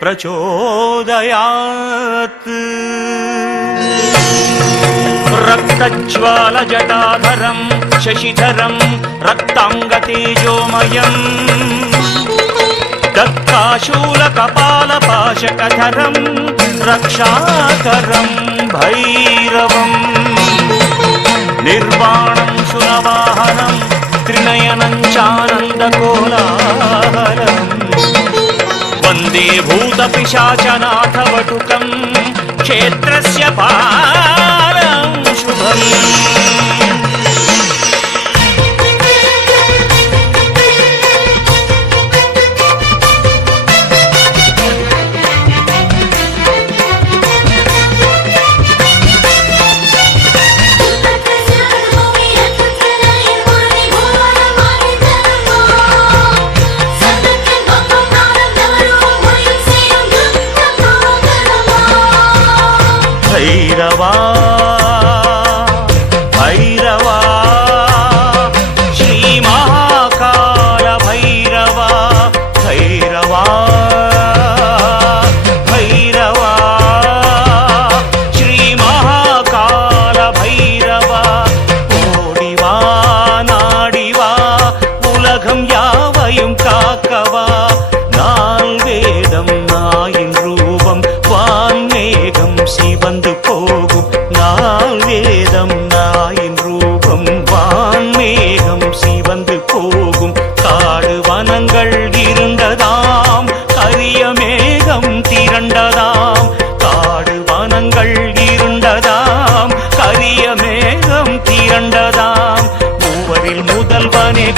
प्रचोदयात् रक्तज्वालजटाधरं शशिधरं रक्ताङ्गतेजोमयम् दत्ताशूलकपालपाशकधरं रक्षाकरं भैरवम् निर्वाणं सुरवाहनं त्रिनयनं चानन्दकोलाहलम् वन्दे भूतपिशाचनाथवटुकं क्षेत्रस्य पालं शुभम् भैरवा भैरवा श्रीमहाकाल भैरवा भैरवा भैरवा श्रीमहाकाल भैरवा ओडिवा नाडिवा उलगम यावयुम काकवा नाल वेदम नायिन रूपम वान्मेघम சிவந்து போகும் நாள் வேதம் நாயின் ரூபம் வான்மேகம் சிவந்து போகும் காடு வனங்கள் இருண்டதாம் கரிய மேகம் திரண்டதாம் காடு வனங்கள் இருண்டதாம் கரிய மேகம் திரண்டதாம் மூவரில் முதல்வனே